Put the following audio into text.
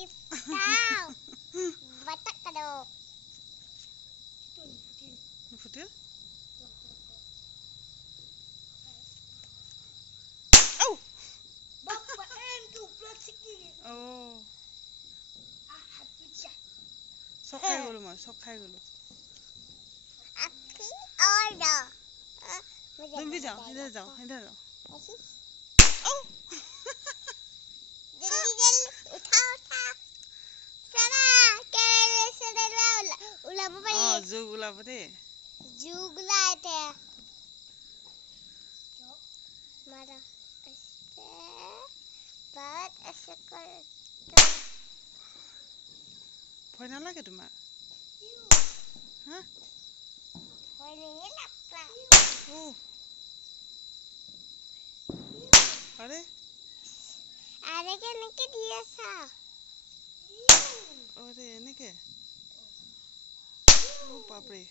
Tahu. Batak kado. Futil? Bapak tu plastik ni. Oh. Habis. Sok খাই গলো মই sok খাই গলো Aki order. तुम भी जाओ इधर जाओ जल्दी ओ जल्दी उठा उठा चला केले से दरवा उलाबो पारी जोग ওলাব দে जुगला ते मारा ऐसे बात ऐसे कर ভয় নালাগে তোমাৰ হা भय नहीं लगता ओ अरे अरे के दिया सा अरे এনেকে ओ बाप रे